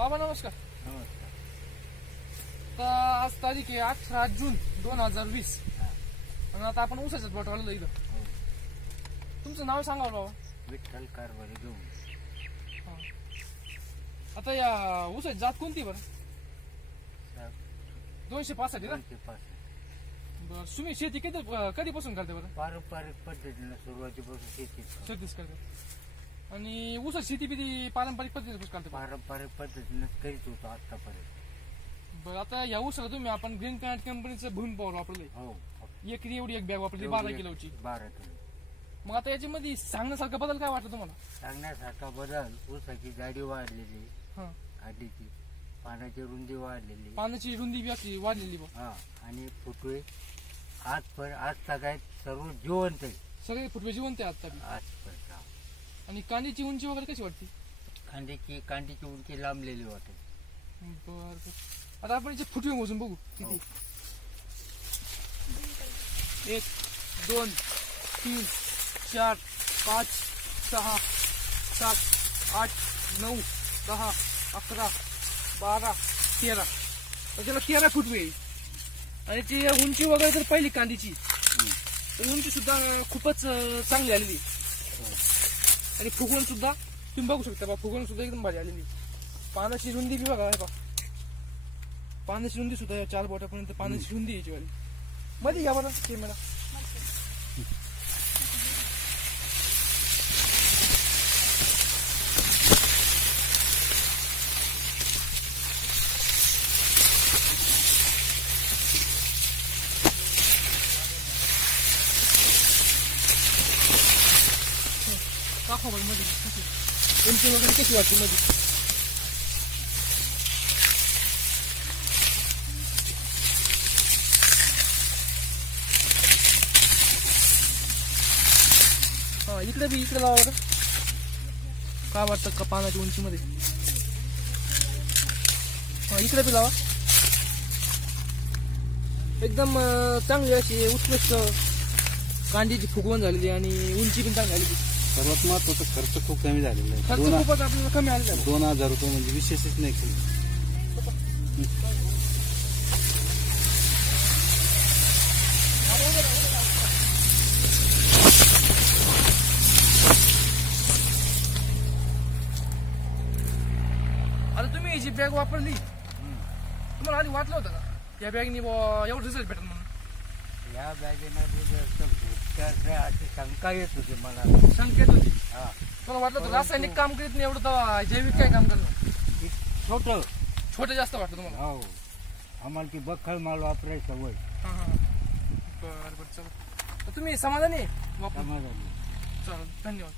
बाबा नमस्कार. नमस्कार. तर आज तारीख आहे 18 जून 2020 आणि आता आपण ऊसाच्याच प्लॉटवर आलो इथं. तुमचं नाव सांगा बाबा. विठ्ठल कारभारी घेऊन. आता या ऊसाची जात कोणती बरं? 265 ना? 265. बरं, तुम्ही शेती कधीपासून करते बरं? पारंपरिक पद्धतीने सुरुवातीपासून शेतीच करते. आणि ऊसाची शेती बिती पारंपरिक पद्धतीने करते? पारंपरिक पद्धतीने करीत होतो आतापर्यंत. बरं, आता या ऊसाला तुम्ही आपण ग्रीन प्लॅनेट कंपनीचं भूमी पॉवर वापरले. हो. एकरी एवढी एक बॅग वापरली 12 किलोची. 12 किलो. मग आता याच्यामध्ये सांगण्यासारखा बदल काय वाटतं तुम्हाला? सांगण्यासारखा बदल, ऊसाची जाडी वाढलेली, हा, काठीची, पानाची रुंदी वाढलेली, पानाची रुंदी बी अशी वाढलेली बघ. हा, आणि फुटवे आज सगळ्यात सर्व जिवंत आहे. सगळे फुटवे जिवंत आहे आता बी. आजपर्यंत. आणि कांद्याची उंची वगैरे कशी वाटते? कांदीची उंची लांबलेली वाटते. बर, आता आपण याचे फुटवे मोजून बघू किती. 1 2 3 4 5 6 7 8 9 10 11 12 13. त्याला 13 फुटवे आहे. आणि ती उंची वगैरे तर पहिली कांदीची उंची सुद्धा खूपच चांगली आलेली. आणि फुगवण सुद्धा तुम्ही बघू शकता बा, फुगवण सुद्धा एकदम भारी आलेली. पानाची रुंदी बी बघा बा, पानाची रुंदी सुद्धा 4 बोटापर्यंत पानाची रुंदी यायची वाली. मध्ये घ्या बरं कॅमेरा. दाखवा बरं मध्ये उंची वगैरे कशी वाटते मध्ये. हा, इकडे लावा बरं. काय वाटतं का पानाच्या उंचीमध्ये? हा, इकडे बी लावा. एकदम चांगली अशी उत्कृष्ट कांद्याची फुगवण झालेली आणि उंची पण चांगली झालेली. सर्वात महत्वाचा खर्च खूप कमी झालेला आहे. खर्च खूपच आपल्याला कमी आलेला आहे. 2000 रुपये म्हणजे विशेषच नाही. आता तुम्ही ही जी बॅग वापरली, तुम्हाला आधी वाटलं होतं का या बॅगनी एवढं रिझल्ट भेटेल म्हणून? या बॅगेनं अशी शंका येत होती मला. संकेत होती. हा, तुला वाटलं होतं रासायनिक काम करीत नाही एवढं, तर जैविक काय काम करणार? छोटं जास्त वाटतं तुम्हाला? हो, आम्हाला ती बखळ माल वापरायची सवय. हा हा, बरं चला. तुम्ही समाधानी वापर. समाधानी. चला, धन्यवाद.